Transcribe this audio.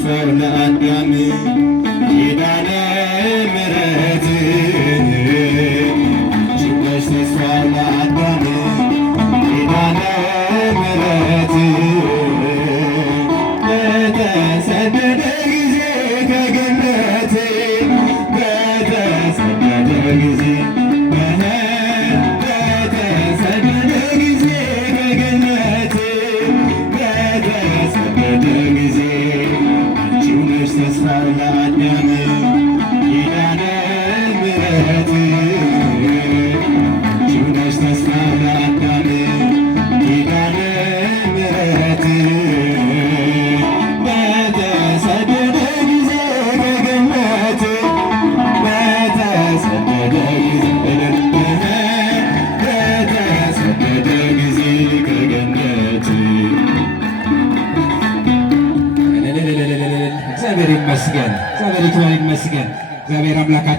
ተስፋው ለአዳም ኪዳነ ምሕረት አንቺ ነሽ ተስፋው ለአዳም ኪዳነ ምሕረት በተሰደደ ጊዜ ከገነት በተሰደደ ጊዜ በተሰደደ ጊዜ ከገነት በተሰደደ ጊዜ አንቺው ነሽ ተስፋው ለአዳም ኪዳነ ምሕረት አንቺው ነሽ ተስፋው ለአዳም ኪዳነ ምሕረት በተሰደደ ጊዜ ከገነት በተሰደደ ጊዜ በተሰደደ ጊዜ ከገነት እግዚአብሔር ይመስገን። እግዚአብሔር ይመስገን። እግዚአብሔር አምላካችን